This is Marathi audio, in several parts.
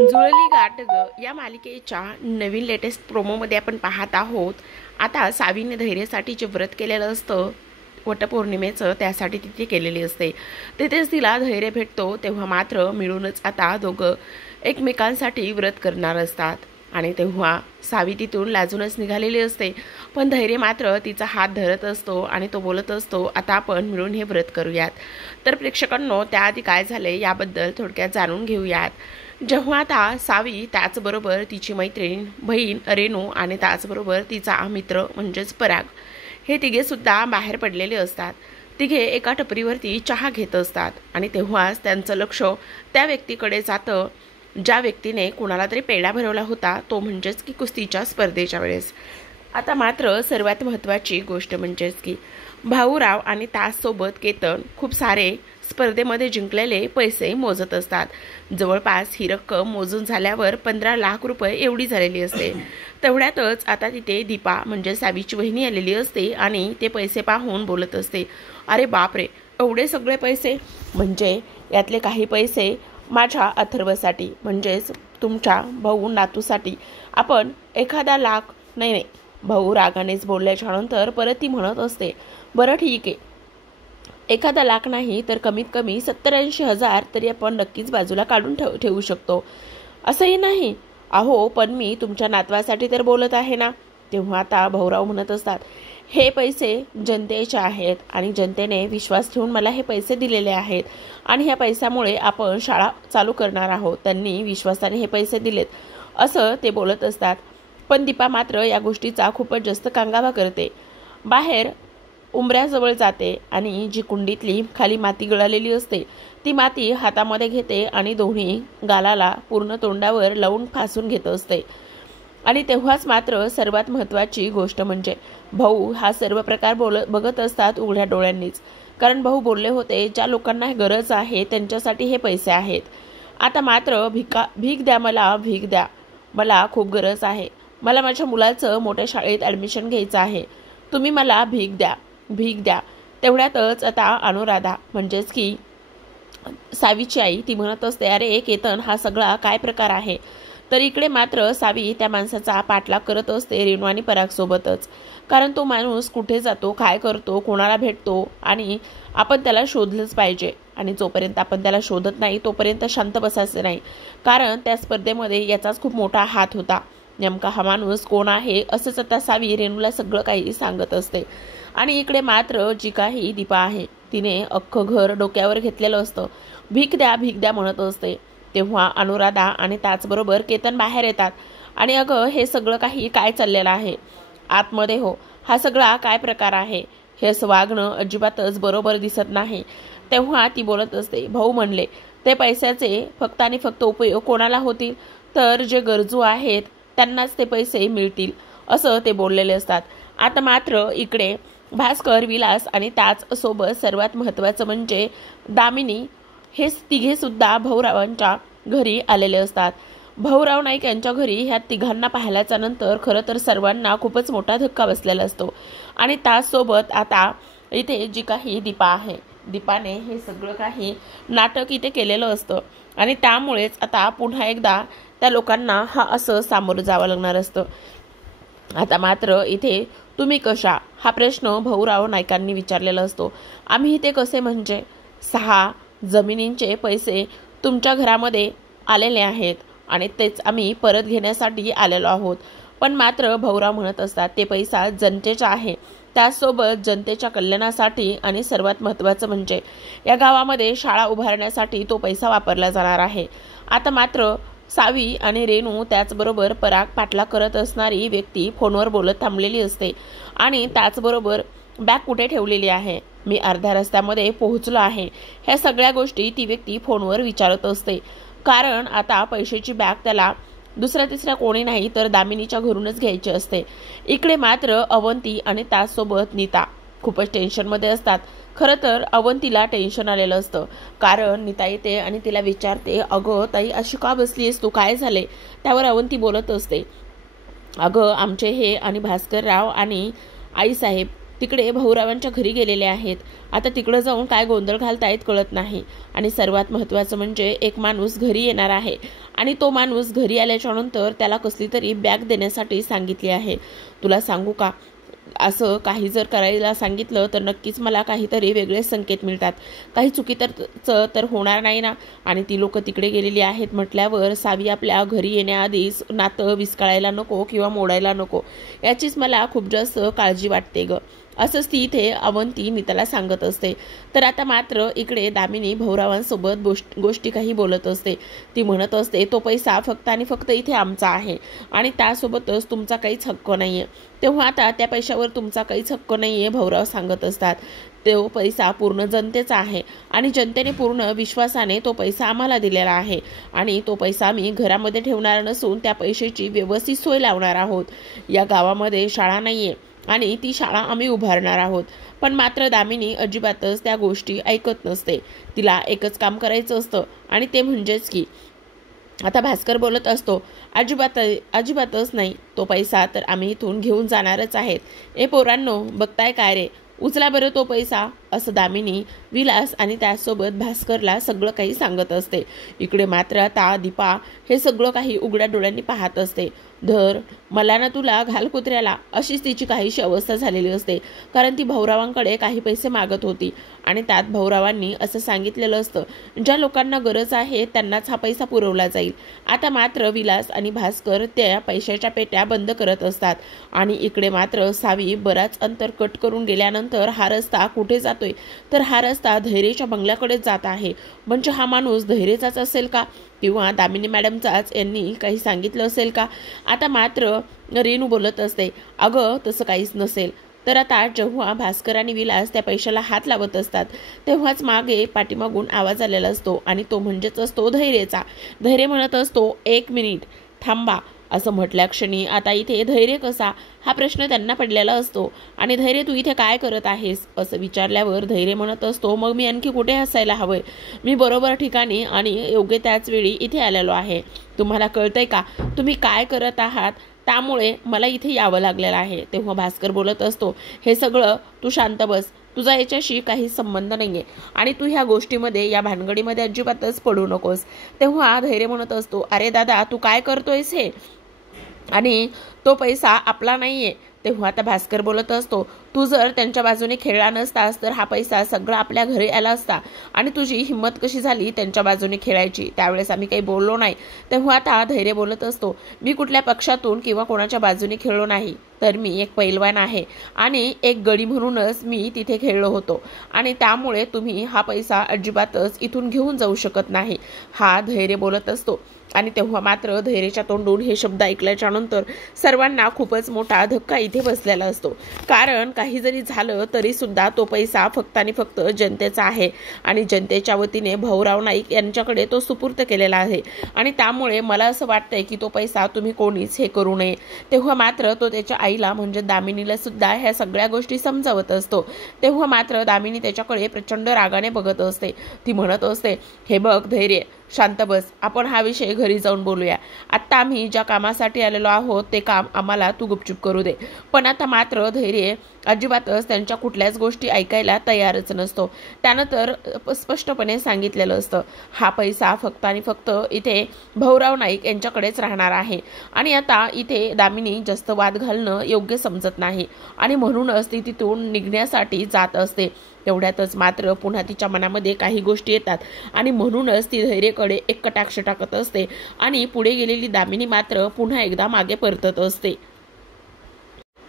जुळली गाठ ग या मालिकेच्या नवीन लेटेस्ट प्रोमोमध्ये आपण पाहत आहोत. आता सावीने धैर्यासाठी जे व्रत केलेलं असतं वटपौर्णिमेचं, त्यासाठी तिथे केलेली असते. तिथेच तिला धैर्य भेटतो. तेव्हा मात्र मिळूनच आता दोघं एकमेकांसाठी व्रत करणार असतात आणि तेव्हा सावी तिथून लाजूनच निघालेली असते. पण धैर्य मात्र तिचा हात धरत असतो आणि तो बोलत असतो, आता आपण मिळून हे व्रत करूयात. तर प्रेक्षकांनो, त्याआधी काय झाले याबद्दल थोडक्यात जाणून घेऊयात. जेव्हा आता सावी, त्याचबरोबर तिची मैत्रीण बहीण रेणू आणि त्याचबरोबर तिचा मित्र म्हणजेच पराग, हे तिघेसुद्धा बाहेर पडलेले असतात. तिघे एका टपरीवरती चहा घेत असतात आणि तेव्हाच त्यांचं लक्ष त्या व्यक्तीकडे जातं ज्या व्यक्तीने कुणाला तरी पेढा भरवला होता, तो म्हणजेच की कुस्तीच्या स्पर्धेच्या वेळेस. आता मात्र सर्वात महत्त्वाची गोष्ट म्हणजेच की भाऊराव आणि त्याचसोबत केतन खूप सारे स्पर्धेमध्ये जिंकलेले पैसे मोजत असतात. जवळपास ही रक्कम मोजून झाल्यावर 15 लाख रुपये एवढी झालेली असते. तेवढ्यातच आता तिथे दीपा म्हणजे सावीची वहिनी आलेली असते आणि ते पैसे पाहून बोलत असते, अरे बापरे, एवढे सगळे पैसे? म्हणजे यातले काही पैसे माझ्या अथर्वसाठी म्हणजेच तुमच्या भाऊ नातूसाठी. आपण एखादा लाख नाही. भाऊ रागानेच बोलल्याच्या नंतर परत ती म्हणत असते, बरं ठीक आहे, एखादा लाख नाही तर कमीत कमी 70-80 हजार तरी आपण नक्कीच बाजूला काढून ठेवू शकतो. असंही नाही अहो, पण मी तुमच्या नातवासाठी तर बोलत आहे ना. तेव्हा आता भाऊराव म्हणत असतात, हे पैसे जनतेचे आहेत आणि जनतेने विश्वास ठेवून मला हे पैसे दिलेले आहेत आणि ह्या पैशामुळे आपण शाळा चालू करणार आहोत. त्यांनी विश्वासाने हे पैसे दिलेत असं ते बोलत असतात. पण दीपा मात्र या गोष्टीचा खूपच जास्त कांगावा करते. बाहेर उंबऱ्याजवळ जाते आणि जी कुंडीतली खाली माती गळालेली असते ती माती हातामध्ये घेते आणि दोन्ही गालाला पूर्ण तोंडावर लावून फासून घेत असते. आणि तेव्हाच मात्र सर्वात महत्त्वाची गोष्ट म्हणजे भाऊ हा सर्व प्रकार बघत असतात उघड्या डोळ्यांनीच. कारण भाऊ बोलले होते, ज्या लोकांना गरज आहे त्यांच्यासाठी हे पैसे आहेत. आता मात्र भीक द्या, मला भीक द्या, मला खूप गरज आहे, मला माझ्या मुलाचं मोठ्या शाळेत ॲडमिशन घ्यायचं आहे, तुम्ही मला भीक द्या, भीक द्या. तेवढ्यातच आता अनुराधा म्हणजेच की सावीची आई ती म्हणत असते, अरे केतन, हा सगळा काय प्रकार आहे? तर इकडे मात्र सावी त्या माणसाचा पाठलाग करत असते रेणू आणि परागसोबतच. कारण तो माणूस कुठे जातो, काय करतो, कोणाला भेटतो आणि आपण त्याला शोधलंच पाहिजे. आणि जोपर्यंत आपण त्याला शोधत नाही तोपर्यंत शांत बसायचं नाही. कारण त्या स्पर्धेमध्ये याचाच खूप मोठा हात होता. नेमका हा माणूस कोण आहे असंच आता सावी रेणूला सगळं काही सांगत असते. आणि इकडे मात्र जी काही दीपा आहे तिने अख्खं घर डोक्यावर घेतलेलं असतं. भीक द्या म्हणत असते. तेव्हा अनुराधा आणि त्याचबरोबर केतन बाहेर येतात आणि अगं, हे सगळं काही काय चाललेलं आहे आतमध्ये? हो, हा सगळा काय प्रकार आहे? हे असं वागणं अजिबातच बरोबर दिसत नाही. तेव्हा ती बोलत असते, भाऊ म्हणले ते पैशाचे फक्त आणि फक्त उपयोग कोणाला होतील? तर जे गरजू आहेत त्यांनाच ते पैसे मिळतील असं ते बोललेले असतात. आता मात्र इकडे भास्कर, विलास आणि त्याच सोबत सर्वात महत्त्वाचं म्हणजे दामिनी, हे तिघे सुद्धा भाऊरावांच्या घरी आलेले असतात. भाऊराव नाईक यांच्या घरी ह्या तिघांना पाहिल्याच्या नंतर खरं तर सर्वांना खूपच मोठा धक्का बसलेला असतो. आणि त्याचसोबत आता इथे जी काही दीपा आहे, दीपाने हे सगळं काही नाटक इथे केलेलं असतं आणि त्यामुळेच आता पुन्हा एकदा त्या लोकांना हा असं सामोरं जावं लागणार असतं. आता मात्र इथे तुम्ही कशा, हा प्रश्न भाऊराव नाईकांनी विचारलेला असतो. आम्ही इथे कसे म्हणजे 6 जमिनींचे पैसे तुमच्या घरामध्ये आलेले आहेत आणि तेच आम्ही परत घेण्यासाठी आलेलो आहोत. पण मात्र भाऊराव म्हणत असतात, ते पैसा जनतेचा आहे, त्याचसोबत जनतेच्या कल्याणासाठी आणि सर्वात महत्त्वाचं म्हणजे या गावामध्ये शाळा उभारण्यासाठी तो पैसा वापरला जाणार आहे. आता मात्र सावी आणि रेणू त्याचबरोबर पराग पाठलाग करत असणारी व्यक्ती फोनवर बोलत थांबलेली असते आणि त्याचबरोबर बॅग कुठे ठेवलेली आहे, मी अर्ध्या रस्त्यामध्ये पोहोचलो आहे, ह्या सगळ्या गोष्टी ती व्यक्ती फोनवर विचारत असते. कारण आता पैशाची बॅग त्याला दुसऱ्या तिसऱ्या कोणी नाही तर दामिनीच्या घरूनच घ्यायची असते. इकडे मात्र अवंती आणि त्याचसोबत नीता खूपच टेन्शनमध्ये असतात. खरं तर अवंतीला टेन्शन आलेलं असतं. कारण नीता येते आणि तिला विचारते, अगं ताई, अशी का बसलीस तू, काय झाले? त्यावर अवंती बोलत असते, अगं आमचे हे आणि भास्करराव आणि आईसाहेब तिकडे भाऊरावांच्या घरी गेलेले आहेत. आता तिकडे जाऊन काय गोंधळ घालतायत कळत नाही. आणि सर्वात महत्त्वाचं म्हणजे एक माणूस घरी येणार आहे आणि तो माणूस घरी आल्याच्या नंतर त्याला कसली तरी बॅग देण्यासाठी सांगितली आहे. तुला सांगू का, असं काही जर करायला सांगितलं तर नक्कीच मला काहीतरी वेगळे संकेत मिळतात. काही चुकीचं होणार नाही ना. आणि ती लोक तिकडे गेलेली आहेत म्हटल्यावर सावी आपल्या घरी येण्याआधीच नातं विस्कळायला नको किंवा मोडायला नको याचीच मला खूप जास्त काळजी वाटते ग. असंच ती इथे अवंती नीताला सांगत असते. तर आता मात्र इकडे दामिनी भाऊरावांसोबत गोष्टी काही बोलत असते. ती म्हणत असते तो पैसा फक्त आणि फक्त इथे आमचा आहे आणि त्यासोबतच तुमचा काहीच हक्क नाहीये. तेव्हा आता त्या पैशावर तुमचा काहीच हक्क नाहीये भाऊराव सांगत असतात. तो पैसा पूर्ण जनतेचा आहे आणि जनतेने पूर्ण विश्वासाने तो पैसा आम्हाला दिलेला आहे आणि तो पैसा आम्ही घरामध्ये ठेवणार नसून त्या पैशाची व्यवस्थित सोय लावणार आहोत. या गावामध्ये शाळा नाहीये आणि ती शाळा आम्ही उभारणार आहोत. पण मात्र दामिनी अजिबातच त्या गोष्टी ऐकत नसते. तिला एकच काम करायचं असतं आणि ते म्हणजेच की आता भास्कर बोलत असतो, अजिबातच नाही, तो पैसा तर आम्ही इथून घेऊन जाणारच आहेत. ए पोरांनो, बघताय काय रे, उचला बरं तो पैसा, असं दामिनी विलास आणि त्यासोबत भास्करला सगळं काही सांगत असते. इकडे मात्र आता दीपा हे सगळं काही उघड्या डोळ्यांनी पाहत असते. धर मला ना तुला घाल कुत्र्याला, अशीच तिची काहीशी अवस्था झालेली असते. कारण ती भाऊरावांकडे काही पैसे मागत होती आणि त्यात भाऊरावांनी असं सांगितलेलं असतं ज्या लोकांना गरज आहे त्यांनाच हा पैसा पुरवला जाईल. आता मात्र विलास आणि भास्कर त्या पैशाच्या पेट्या बंद करत असतात आणि इकडे मात्र सावी बराच अंतर कट करून गेल्यानंतर हा रस्ता कुठे जातोय तर हा रस्ता धैर्यच्या बंगल्याकडेच जात आहे. म्हणजे हा माणूस धैर्यचाच असेल का किंवा दामिनी मॅडमचाच यांनी काही सांगितलं असेल का. आता मात्र रेणू बोलत असते, अगं तसं काहीच नसेल. तर आता जेव्हा भास्कर आणि विलास त्या पैशाला हात लावत असतात तेव्हाच मागे पाठीमागून आवाज आलेला असतो आणि तो म्हणजेच असतो धैर्यचा. धैर्य म्हणत असतो, 1 मिनिट थांबा. असं म्हटल्या क्षणी आता इथे धैर्य कसा हा प्रश्न त्यांना पडलेला असतो. आणि धैर्य तू इथे काय करत आहेस असं विचारल्यावर धैर्य म्हणत असतो, मग मी आणखी कुठे असायला हवंय, मी बरोबर ठिकाणी आणि योग्य त्याच वेळी इथे आलेलो आहे. तुम्हाला कळतंय का तुम्ही काय करत आहात, त्यामुळे मला इथे यावं लागलेलं आहे. तेव्हा भास्कर बोलत असतो, हे सगळं तू शांत बस, तुझा याच्याशी काही संबंध नाहीये आणि तू ह्या गोष्टीमध्ये या भानगडीमध्ये अजिबातच पडू नकोस. तेव्हा धैर्य म्हणत असतो, अरे दादा तू काय करतोयस हे, आणि तो पैसा आपला नाहीये. तेव्हा आता भास्कर बोलत असतो, तू जर त्यांच्या बाजूने खेळला नसतास तर हा पैसा सगळा आपल्या घरी आला असता आणि तुझी हिंमत कशी झाली त्यांच्या बाजूने खेळायची, त्यावेळेस आम्ही काही बोललो नाही. तेव्हा आता धैर्य बोलत असतो, मी कुठल्या पक्षातून किंवा कोणाच्या बाजूने खेळलो नाही, तर मी एक पैलवान आहे आणि एक गडी म्हणूनच मी तिथे खेळलो होतो आणि त्यामुळे तुम्ही हा पैसा अजिबातच इथून घेऊन जाऊ शकत नाही, हा धैर्य बोलत असतो. आणि तेव्हा मात्र धैर्याच्या तोंडून हे शब्द ऐकल्याच्या नंतर सर्वांना खूपच मोठा धक्का इथे बसलेला असतो. कारण काही जरी झालं तरी सुद्धा तो पैसा फक्त आणि फक्त जनतेचा आहे आणि जनतेच्या वतीने भाऊराव नाईक यांच्याकडे तो सुपूर्द केलेला आहे आणि त्यामुळे मला असं वाटतंय की तो पैसा तुम्ही कोणीच हे करू नये. तेव्हा मात्र तो त्याच्या आईला म्हणजे दामिनीला सुद्धा ह्या सगळ्या गोष्टी समजावत असतो. तेव्हा मात्र दामिनी त्याच्याकडे प्रचंड रागाने बघत असते. ती म्हणत असते, हे बघ धैर्य, शांत बस, आपण हा विषय घरी जाऊन बोलूया. आत्ता आम्ही ज्या कामासाठी आलेलो आहोत ते काम आम्हाला तू गुपचूप करू दे. पण आता मात्र धैर्य अजिबातच त्यांच्या कुठल्याच गोष्टी ऐकायला तयारच नसतो. त्यानं तर स्पष्टपणे सांगितलेलं असतं, हा पैसा फक्त आणि फक्त इथे भाऊराव नाईक यांच्याकडेच राहणार आहे आणि आता इथे दामिनी जास्त वाद घालणं योग्य समजत नाही आणि म्हणूनच ती तिथून निघण्यासाठी जात असते. तेवढ्यातच मात्र पुन्हा तिच्या मनामध्ये काही गोष्टी येतात आणि म्हणूनच ती धैर्यकडे एक कटाक्ष टाकत असते आणि पुढे गेलेली दामिनी मात्र पुन्हा एकदा मागे परतत असते.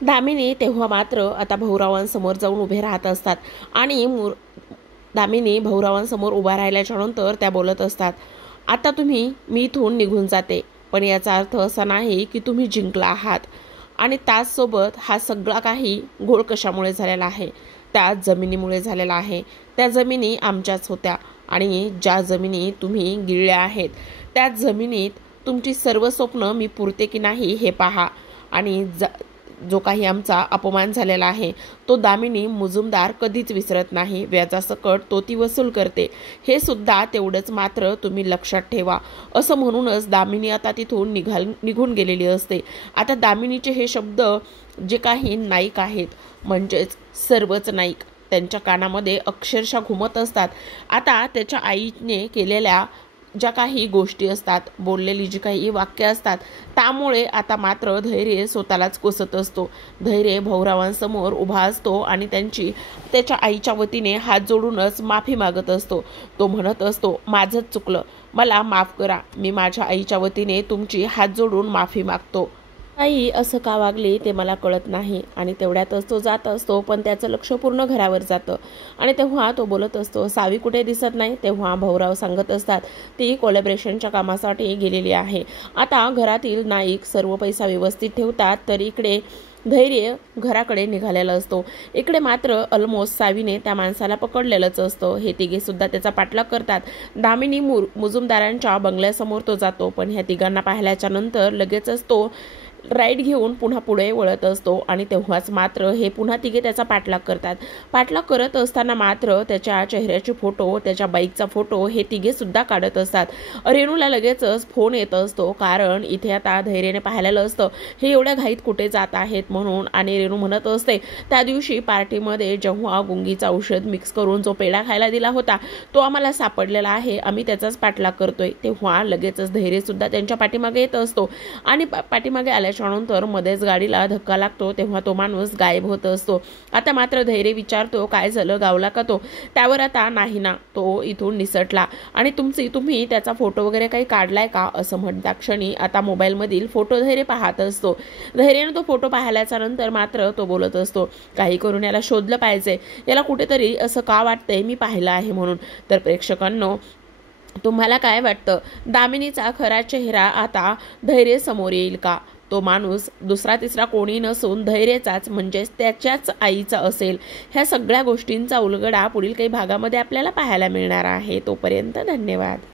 दामिनी तेव्हा मात्र आता भाऊरावांसमोर जाऊन उभे राहत असतात आणि दामिनी भाऊरावांसमोर उभा राहिल्याच्या नंतर त्या बोलत असतात, आता मी इथून निघून जाते, पण याचा अर्थ असा नाही की तुम्ही जिंकला आहात आणि त्याचसोबत हा सगळा काही घोळ कशामुळे झालेला आहे, त्या जमिनीमुळे झालेला आहे. त्या जमिनी आमच्याच होत्या आणि ज्या जमिनी तुम्ही गिळल्या आहेत त्या जमिनीत तुमची सर्व स्वप्न मी पुरते की नाही हे पहा आणि जो काही आमचा अपमान झालेला आहे तो दामिनी मुजुमदार कधीच विसरत नाही. व्याजासकट तो ती वसूल करते, हे सुद्धा तेवढंच मात्र तुम्ही लक्षात ठेवा. असं म्हणूनच दामिनी आता तिथून निघून गेलेली असते. आता दामिनीचे हे शब्द जे काही नाईक आहेत, म्हणजेच सर्वच नाईक, त्यांच्या कानामध्ये अक्षरशः घुमत असतात. आता त्याच्या आईने केलेल्या ज्या काही गोष्टी असतात, बोललेली जी काही वाक्य असतात, त्यामुळे आता मात्र धैर्य स्वतःलाच कोसत असतो. धैर्य भाऊरावांसमोर उभा असतो आणि त्याच्या आईच्या वतीने हात जोडूनच माफी मागत असतो. तो म्हणत असतो, माझंच चुकलं, मला माफ करा. मी माझ्या आईच्या वतीने तुमची हात जोडून माफी मागतो. आई असं का वागली ते मला कळत नाही. आणि तेवढ्यातच तो जात असतो, पण त्याचं लक्ष पूर्ण घरावर जातं. आणि तेव्हा तो बोलत असतो, सावी कुठे दिसत नाही. तेव्हा भाऊराव सांगत असतात, ती कोलॅबरेशनच्या कामासाठी गेलेली आहे. आता घरातील नाईक सर्व पैसा व्यवस्थित ठेवतात, तर इकडे धैर्य घराकडे निघालेला असतो. इकडे मात्र ऑलमोस्ट सावीने त्या माणसाला पकडलेलंच असतं. हे तिघे सुद्धा त्याचा पाठलाग करतात. दामिनी मुजुमदारांच्या बंगल्यासमोर तो जातो, पण ह्या तिघांना पाहिल्याच्या नंतर लगेचच तो राईट घेऊन पुन्हा पुढे वळत असतो. आणि तेव्हाच मात्र हे पुन्हा तिघे त्याचा पाठलाग करतात. पाठलाग करत असताना मात्र त्याच्या चेहऱ्याचे फोटो, त्याच्या बाईकचा फोटो हे तिघे सुद्धा काढत असतात. रेणूला लगेचच फोन येत असतो, कारण इथे आता धैर्याने पाहिलेलं असतं हे एवढ्या घाईत कुठे जात आहेत म्हणून. आणि रेणू म्हणत असते, त्या दिवशी पार्टीमध्ये जेव्हा गुंगीचं औषध मिक्स करून जो पेढा खायला दिला होता तो आम्हाला सापडलेला आहे, आम्ही त्याचाच पाठलाग करतोय. तेव्हा लगेचच धैर्य सुद्धा त्यांच्या पाठीमागे येत असतो. आणि पाठीमागे आल्याच्या नंतर मध्येच गाडीला धक्का लागतो. तेव्हा तो माणूस गायब होत असतो. आता मात्र धैर्य विचारतो, काय झालं, गावला का तो? त्यावर आता नाही ना, तो इथून निसटला. आणि तुम्ही त्याचा फोटो वगैरे काही काढलाय का, असं म्हणता क्षणी आता मोबाईल मधील फोटो धैर्य पाहत असतो. धैर्याने तो फोटो पाहिल्याच्या नंतर मात्र तो बोलत असतो, काही करून याला शोधलं पाहिजे, याला कुठेतरी असं का वाटतंय मी पाहिलं आहे म्हणून. तर प्रेक्षकांनो, तुम्हाला काय वाटतं, दामिनीचा खरा चेहरा आता धैर्य समोर येईल का? तो माणूस दुसरा तिसरा कोणी नसून धैर्याचाच, म्हणजेच त्याच्याच आईचा असेल. ह्या सगळ्या गोष्टींचा उलगडा पुढील काही भागामध्ये आपल्याला पाहायला मिळणार आहे. तोपर्यंत धन्यवाद.